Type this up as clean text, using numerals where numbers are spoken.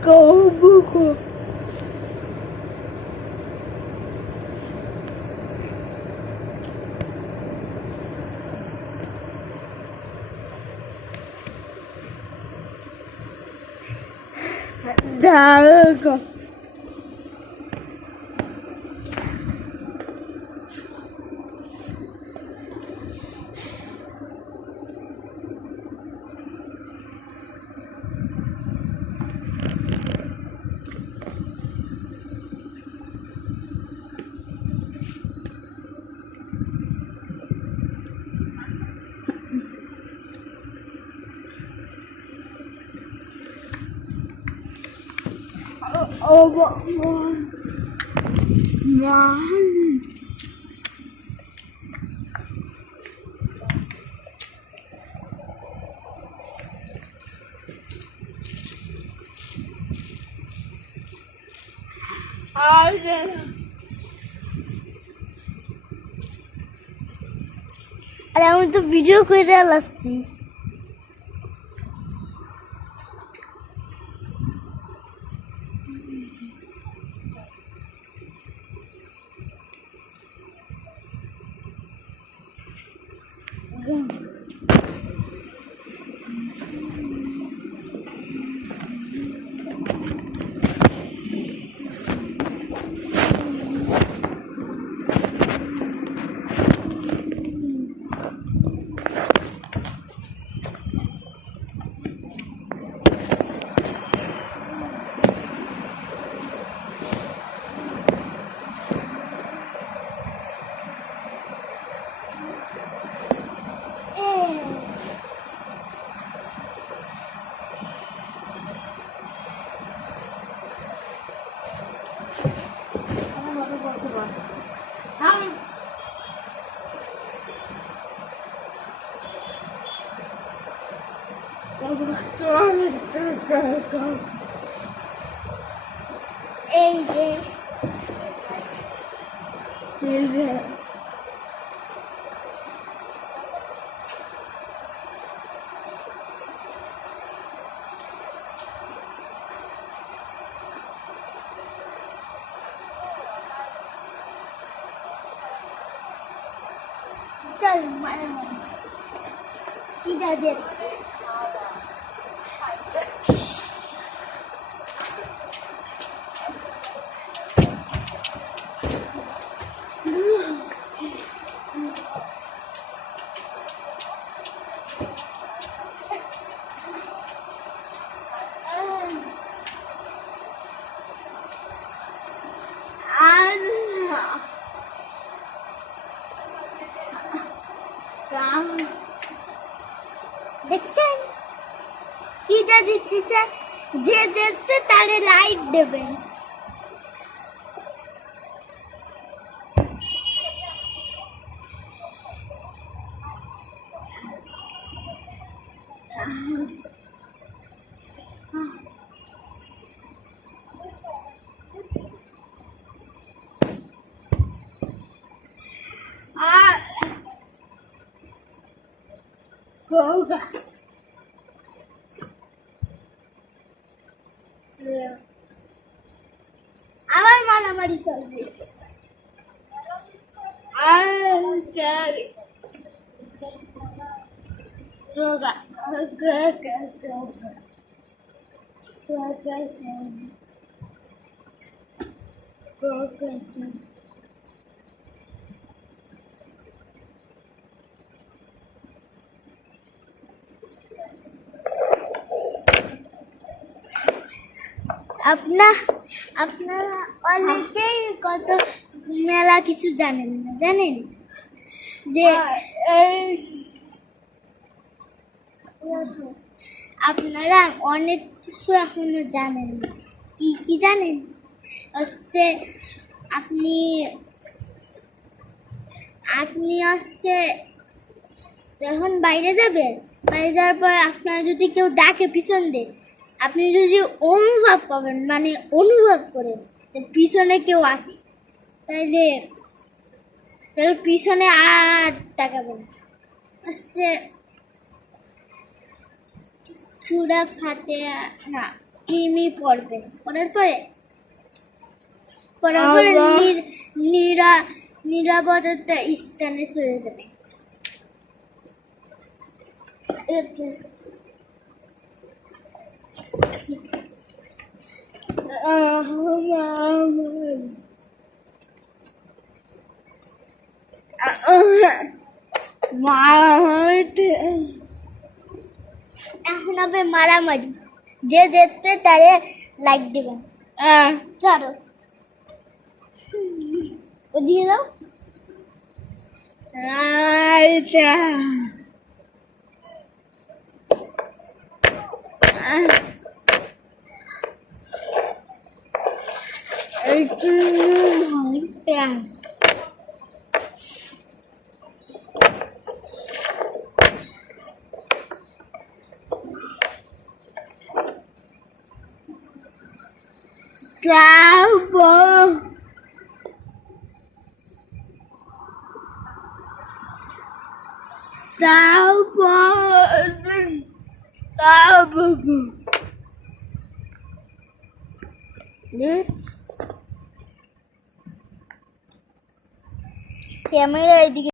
Como Dago. Oh, man. আরে আমি তো ভিডিও করে আসছি। এই যে চল ঠিক আছে দেখছেন কিটা দিচ্ছি যে দেখতে তারে লাইট দেবেন Goga. আমার মারামারি চলবে Goga. আপনারা অনেকেই কত মেলা কিছু জানেন না, জানেন যে আপনারা অনেক কিছু এখনো জানেন না। কি কি জানেন? হচ্ছে আপনি আপনি হচ্ছে যখন বাইরে যাবেন, বাইরে যাওয়ার পর আপনার যদি কেউ ডাকে পিছন দিয়ে, আপনি যদি অনুভব করবেন, মানে অনুভব করেন যে পিছনে কেউ আছে, তাহলে পিছনে আর তাকাবেন। হচ্ছে চূড়া ফাতে না ইমি পড়বেন, পড়ার পরে নিরাপদতা স্থানে চলে যাবে। এখন হবে মারামারি, যে যেতে তারে লাইক দেবেন। চলো দিয়ে দাও। ক্যামেরা এদিকে